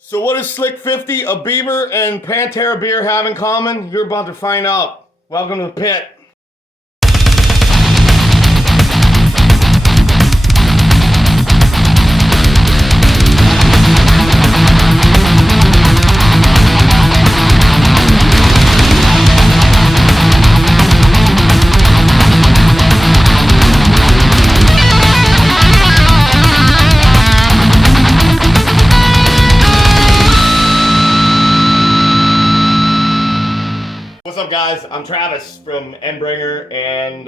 So what does Slick 50, a Beaver, and Pantera Beer have in common? You're about to find out. Welcome to the pit. What's up, guys? I'm Travis from Endbringer and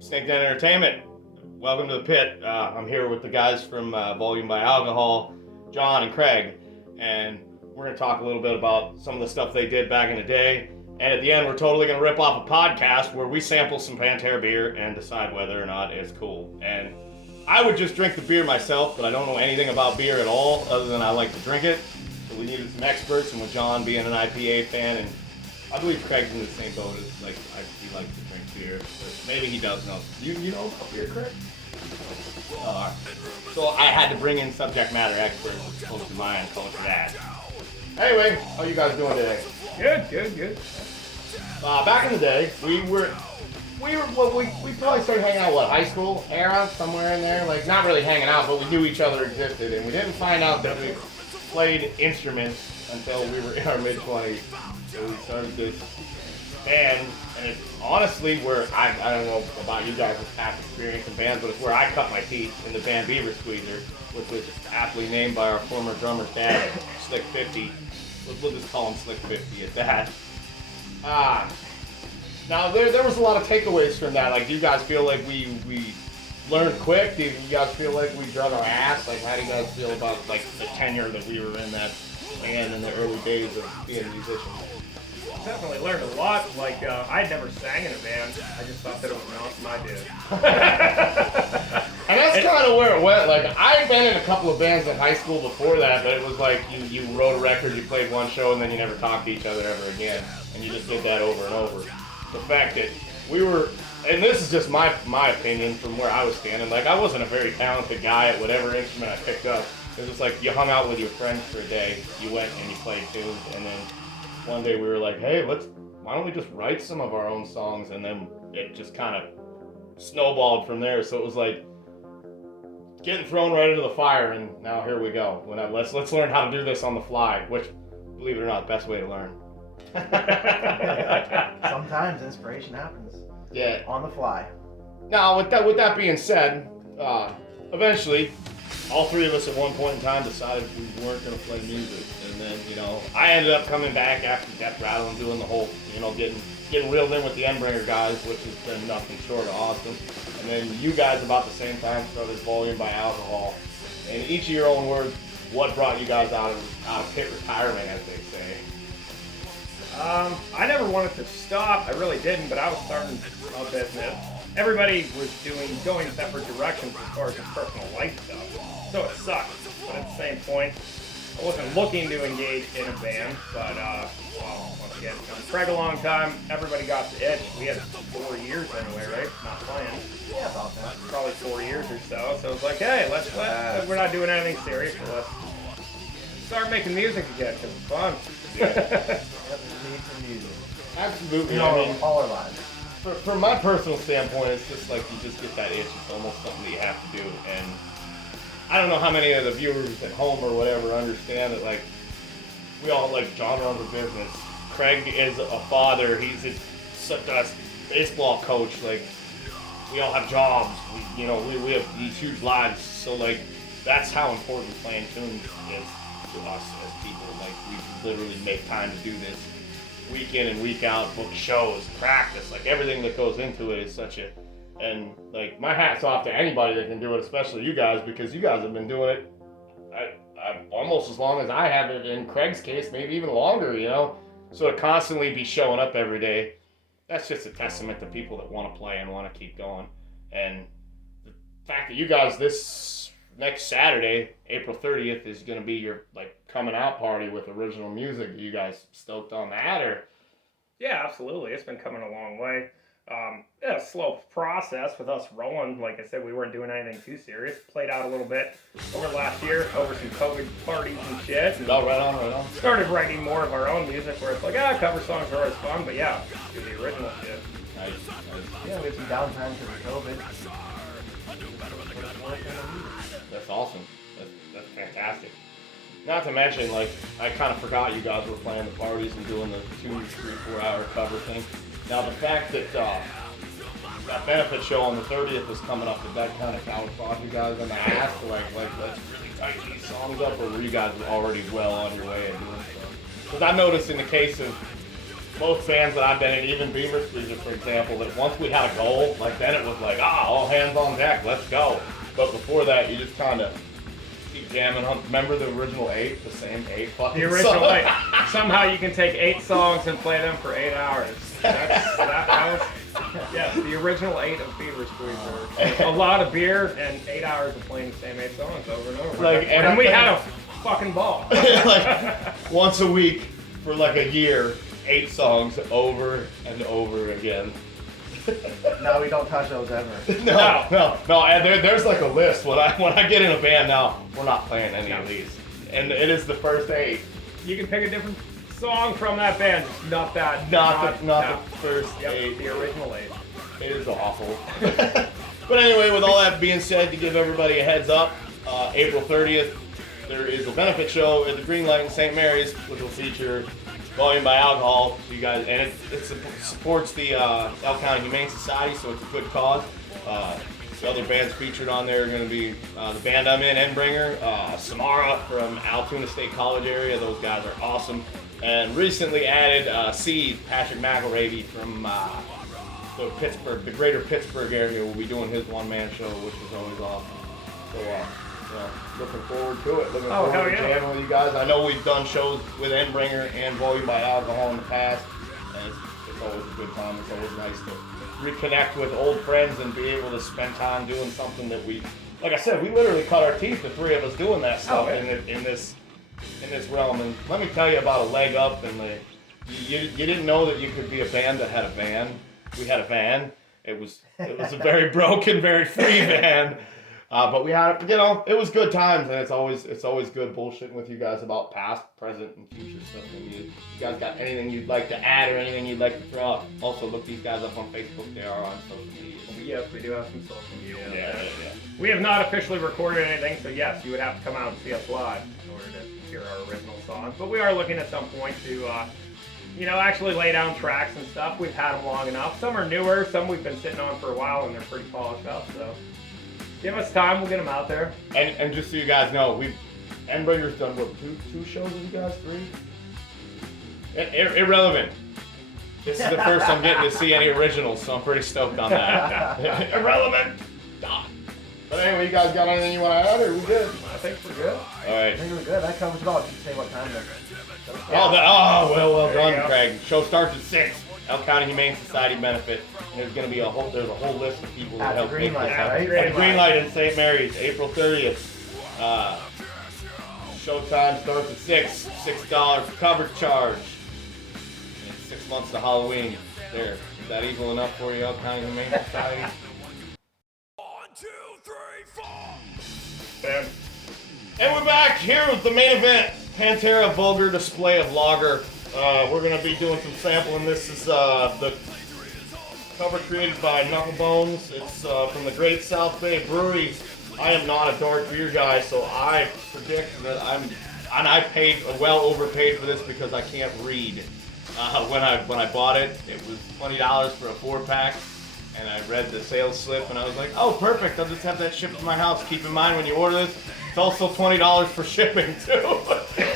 Snakeden Entertainment. Welcome to the pit. I'm here with the guys from Volume by Alcohol, John and Craig, and we're going to talk a little bit about some of the stuff they did back in the day. And at the end, we're totally going to rip off a podcast where we sample some Pantera beer and decide whether or not it's cool. And I would just drink the beer myself, but I don't know anything about beer at all other than I like to drink it. So we needed some experts, and with John being an IPA fan, and I believe Craig's in the same boat as, he likes to drink beer, but maybe he does know. You know about beer, Craig? So I had to bring in subject matter experts as opposed to my own culture that. Anyway, how you guys doing today? Good. Back in the day, we probably started hanging out, high school era, somewhere in there? Like, not really hanging out, but we knew each other existed, and we didn't find out that we played instruments until we were in our mid-20s. So we started this band, and it's honestly where, I don't know about you guys' past experience in bands, but it's where I cut my teeth in the band Beaver Squeezer, which was aptly named by our former drummer's dad, Slick 50. We'll just call him Slick 50 at that. Now there was a lot of takeaways from that. Like, do you guys feel like we learned quick? Do you guys feel like we drug our ass? Like, how do you guys feel about, like, the tenure that we were in that band in the early days of being musicians? Definitely learned a lot. Like, I'd never sang in a band. I just thought that it was an awesome idea. And that's kind of where it went. Like, I'd been in a couple of bands in high school before that, but it was like you wrote a record, you played one show, and then you never talked to each other ever again. And you just did that over and over. The fact that we were, and this is just my opinion from where I was standing, like, I wasn't a very talented guy at whatever instrument I picked up. It was just like you hung out with your friends for a day, you went and you played tunes, and then one day we were like, hey, why don't we just write some of our own songs? And then it just kind of snowballed from there. So it was like getting thrown right into the fire, and now here we go. Let's learn how to do this on the fly, which, believe it or not, best way to learn. Sometimes inspiration happens. Yeah. On the fly. Now, with that being said, eventually, all three of us at one point in time decided we weren't going to play music. And then, I ended up coming back after Death Rattle and doing the whole, getting reeled in with the Endbringer guys, which has been nothing short of awesome. And then you guys, about the same time, started Volume by Alcohol. And each of your own words, what brought you guys out of pit retirement, as they say? I never wanted to stop. I really didn't, but I was starting a business. Everybody was going separate directions as far as their personal life stuff. So it sucked. But at the same point, I wasn't looking to engage in a band, but once again, Craig a long time, everybody got the itch. We had 4 years anyway, right? Not playing. Yeah, about that. Probably 4 years or so. So it was like, hey, we're not doing anything serious, so let's start making music again, because it's fun. Yep, we need some music. Absolutely. All our lives. From my personal standpoint, it's just like you just get that itch. It's almost something that you have to do. And I don't know how many of the viewers at home or whatever understand that, like, we all, like, John runs a business. Craig is a father. He's a baseball coach. Like, we all have jobs. We have these huge lives. So, like, that's how important playing tunes is to us as people. Like, we literally make time to do this week in and week out, book shows, practice, like, everything that goes into it is such a, and, like, my hat's off to anybody that can do it, especially you guys, because you guys have been doing it almost as long as I have it, in Craig's case, maybe even longer, so to constantly be showing up every day, that's just a testament to people that want to play and want to keep going. And the fact that you guys, this next Saturday, April 30th, is going to be your, like, coming out party with original music. Are you guys stoked on that, or? Yeah, absolutely. It's been coming a long way. A slow process with us rolling. Like I said, we weren't doing anything too serious. Played out a little bit over last year, over some COVID parties and shit. And Oh, right on. started writing more of our own music where it's like, cover songs are always fun, but yeah, do the original shit. Nice. Yeah, we had some downtime because of COVID. That's awesome. That's fantastic. Not to mention, like, I kind of forgot you guys were playing the parties and doing the 2, 3, 4 hour cover thing. Now, the fact that that benefit show on the 30th was coming up, did that kind of camouflage you guys in the ass to like let's really tighten these songs up, or were you guys already well on your way and doing stuff? Because I noticed in the case of most bands that I've been in, even Beaver Squeezer, for example, that once we had a goal, like then it was like, all hands on deck, let's go. But before that, you just kind of keep jamming on. Remember the original 8, the same 8 fucking The original songs? 8. Somehow you can take 8 songs and play them for 8 hours. That was, yeah, the original 8 of Beaver Squeezer. A lot of beer and 8 hours of playing the same 8 songs over and over. Like, and we had a fucking ball. Like once a week for like a year, 8 songs over and over again. No, we don't touch those ever. No. And there's like a list. When I get in a band now, we're not playing any of these, and it is the first 8. You can pick a different song from that band, just not that. Not the first 8. The original 8. It is awful. But anyway, with all that being said, to give everybody a heads up, April 30th, there is a benefit show at the Green Light in St. Mary's, which will feature Volume by Alcohol. So you guys, and it supports the Elk County Humane Society, so it's a good cause. The other bands featured on there are going to be the band I'm in, Endbringer, Samara from Altoona State College area. Those guys are awesome. And recently added Seed, Patrick McElravy from the greater Pittsburgh area will be doing his one-man show, which is always awesome. So, looking forward to it. Looking forward to jamming with you guys. I know we've done shows with Endbringer and Volume by Alcohol in the past, and it's always a good time. It's always nice to reconnect with old friends and be able to spend time doing something that we, like I said, we literally cut our teeth, the 3 of us, doing that stuff in this realm. And let me tell you about a leg up. And you didn't know that you could be a band that had a van. We had a van. It was a very broken, very free van. But we had, it was good times, and it's always good bullshitting with you guys about past, present, and future stuff. And you guys got anything you'd like to add or anything you'd like to throw out? Also, look these guys up on Facebook. They are on social media. Yes, we do have some social media. Yeah. We have not officially recorded anything, so yes, you would have to come out and see us live in order to hear our original songs. But we are looking at some point to, actually lay down tracks and stuff. We've had them long enough. Some are newer, some we've been sitting on for a while, and they're pretty polished up. So give us time, we'll get them out there. And just so you guys know, Endbringer's done what, two shows with you guys, 3? Irrelevant. This is the first I'm getting to see any originals, so I'm pretty stoked on that. Irrelevant. But anyway, you guys got anything you want to add, or are we good? I think we're good. All right. I think we're good. That covers it all. Just say what time then. Well There you done, go. Craig. Show starts at 6. Elk County Humane Society benefit. And there's going to be a whole list of people that At the help Green make Light, this right? happen. At the Green Light in St. Mary's, April 30th. Showtime starts at 6. $6 cover charge. And 6 months to Halloween. There. Is that equal enough for you, Elk County Humane Society? 1, 2, 3, 4. Ben. And we're back. Here with the main event. Pantera Vulgar Display of Lager. We're going to be doing some sampling. This is the cover created by Knucklebones. It's from the Great South Bay Brewery. I am not a dark beer guy, so I predict that I paid overpaid for this because I can't read. When I bought it, it was $20 for a 4-pack, and I read the sales slip, and I was like, oh, perfect, I'll just have that shipped to my house. Keep in mind, when you order this, it's also $20 for shipping, too.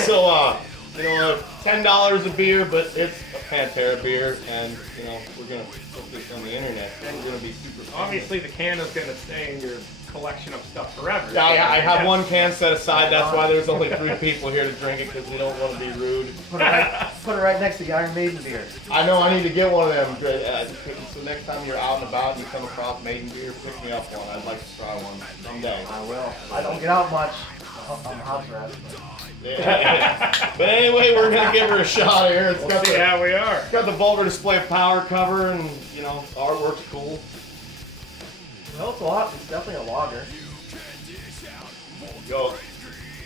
So, $10 a beer, but it's a Pantera beer, and, we're going to put this on the internet. We're going to be super fun. Obviously, the can is going to stay in your collection of stuff forever. Yeah, I have one can set aside. That's why there's only 3 people here to drink it, because we don't want to be rude. Put it right next to the Iron Maiden beer. I know I need to get one of them. So next time you're out and about and you come across Maiden beer, pick me up one. I'd like to try one someday. I will. I don't get out much. on house arrest. But anyway, we're gonna give her a shot here. It's We'll got see the, how we are. it's got the Vulgar Display of Power cover, and you know, artwork's cool. No, it's a lot. It's definitely a lager. Yo,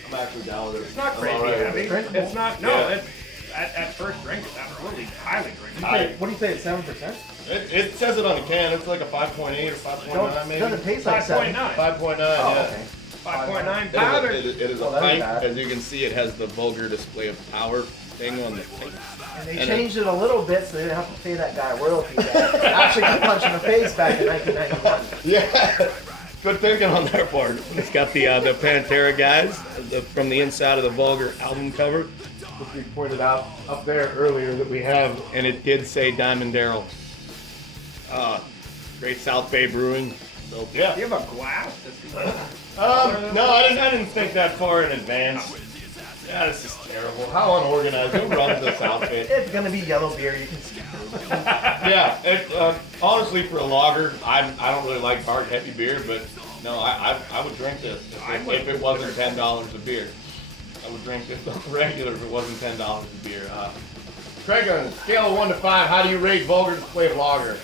I'm actually down with it. It's not I'm crazy all right with heavy. it. Drinkable. It's not. No, Yeah. it's at first drink. It's absolutely highly drinkable. What do you say? It's 7%? It says it on the can. It's like a 5.8 or 5.9 maybe. Doesn't taste like 7. 5.9. 5.9. Oh, Yeah. okay. 5.9 powder. It is a Oh, that ain't pint. bad. As you can see, it has the Vulgar Display of Power thing on the thing. And they And changed it a little bit so they didn't have to pay that guy royalty. Actually got punched in the face back in 1991. Yeah. Good thinking on their part. It's got the Pantera guys from the inside of the Vulgar album cover, which we pointed out up there earlier that we have, and it did say Diamond Darrell. Great South Bay Brewing. So yeah. Do you have a glass? No, I didn't think that far in advance. Yeah, this is terrible. How unorganized. Who runs this outfit? It's gonna be yellow beer. You can see. Yeah, honestly, for a lager, I don't really like hard, heavy beer, but no, I would drink this if it wasn't $10 a beer. I would drink this regular if it wasn't $10 a beer. Craig, on a scale of 1 to 5, how do you rate Vulgar Display of Lager?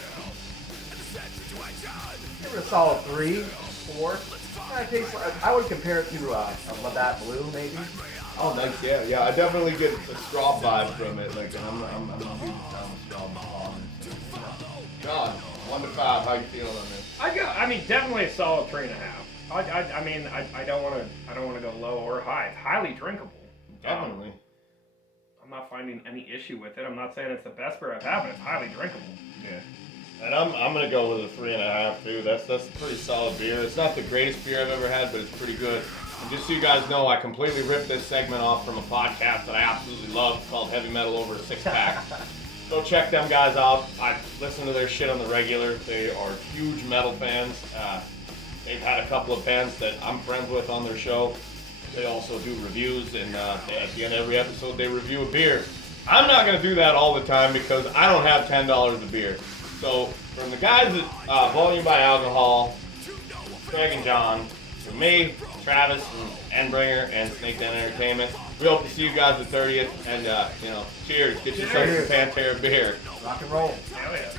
Give it a solid 3, 4. Yeah, it tastes like, I would compare it to a Labatt Blue, maybe. Oh, nice. Yeah. I definitely get a straw vibe from it. Like, I'm a huge fan of straw vibe. John, 1 to 5, how you feeling on this? I mean, definitely a solid 3.5. I mean, I don't want to go low or high. It's highly drinkable. Definitely. I'm not finding any issue with it. I'm not saying it's the best beer I've had, but it's highly drinkable. Yeah. And I'm gonna go with a 3.5 too. That's a pretty solid beer. It's not the greatest beer I've ever had, but it's pretty good. And just so you guys know, I completely ripped this segment off from a podcast that I absolutely love called Heavy Metal Over a Six Pack. Go check them guys out. I listen to their shit on the regular. They are huge metal fans. They've had a couple of bands that I'm friends with on their show. They also do reviews, and at the end of every episode, they review a beer. I'm not gonna do that all the time because I don't have $10 a beer. So from the guys at Volume by Alcohol, Craig and John, from me, Travis, and Endbringer, and Snakeden Entertainment, we hope to see you guys the 30th. And cheers! Get yourself some Pantera beer. Rock and roll. Hell yeah.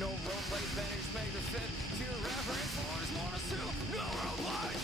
No role play, Benny's made to fit. Pure reverence for his one is two. No role play.